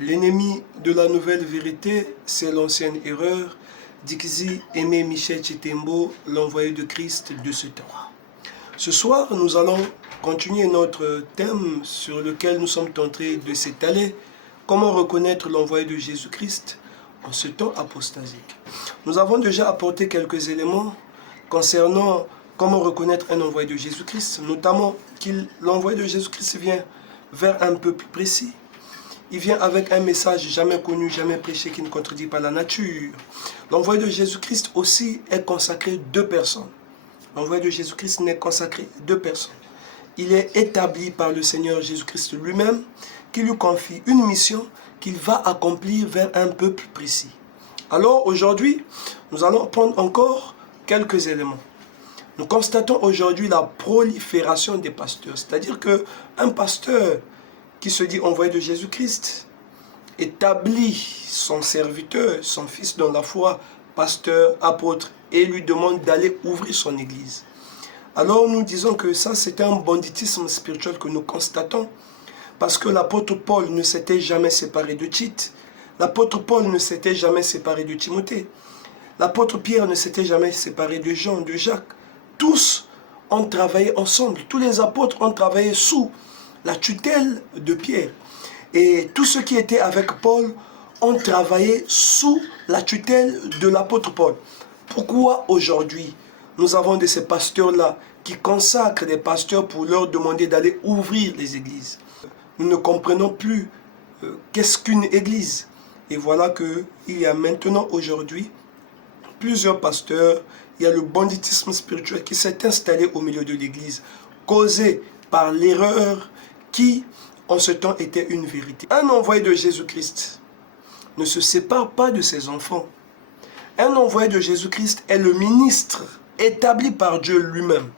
L'ennemi de la nouvelle vérité, c'est l'ancienne erreur, dit Aimé Michel Chitembo, l'envoyé de Christ de ce temps. Ce soir, nous allons continuer notre thème sur lequel nous sommes tentés de s'étaler. Comment reconnaître l'envoyé de Jésus-Christ en ce temps apostasique? Nous avons déjà apporté quelques éléments concernant comment reconnaître un envoyé de Jésus-Christ, notamment que l'envoyé de Jésus-Christ vient vers un peuple précis. Il vient avec un message jamais connu, jamais prêché, qui ne contredit pas la nature. L'envoyé de Jésus-Christ aussi est consacré deux personnes. L'envoyé de Jésus-Christ n'est consacré deux personnes. Il est établi par le Seigneur Jésus-Christ lui-même, qui lui confie une mission qu'il va accomplir vers un peuple précis. Alors aujourd'hui, nous allons prendre encore quelques éléments. Nous constatons aujourd'hui la prolifération des pasteurs. C'est-à-dire qu'un pasteur qui se dit envoyé de Jésus-Christ établit son serviteur, son fils dans la foi, pasteur, apôtre, et lui demande d'aller ouvrir son église. Alors nous disons que ça, c'est un banditisme spirituel que nous constatons, parce que l'apôtre Paul ne s'était jamais séparé de Tite, l'apôtre Paul ne s'était jamais séparé de Timothée, l'apôtre Pierre ne s'était jamais séparé de Jean, de Jacques. Tous ont travaillé ensemble, tous les apôtres ont travaillé sous la tutelle de Pierre. Et tous ceux qui étaient avec Paul ont travaillé sous la tutelle de l'apôtre Paul. Pourquoi aujourd'hui nous avons de ces pasteurs-là qui consacrent des pasteurs pour leur demander d'aller ouvrir les églises? Nous ne comprenons plus qu'est-ce qu'une église. Et voilà qu'il y a maintenant aujourd'hui plusieurs pasteurs. Il y a le banditisme spirituel qui s'est installé au milieu de l'église, causé par l'erreur qui, en ce temps, était une vérité. Un envoyé de Jésus-Christ ne se sépare pas de ses enfants. Un envoyé de Jésus-Christ est le ministre établi par Dieu lui-même.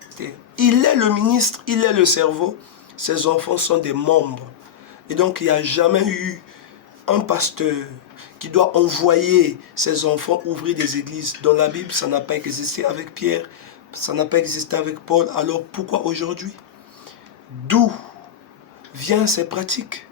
Il est le ministre, il est le cerveau. Ses enfants sont des membres. Et donc, il n'y a jamais eu un pasteur qui doit envoyer ses enfants ouvrir des églises. Dans la Bible, ça n'a pas existé avec Pierre, ça n'a pas existé avec Paul. Alors, pourquoi aujourd'hui? D'où viennent ces pratiques?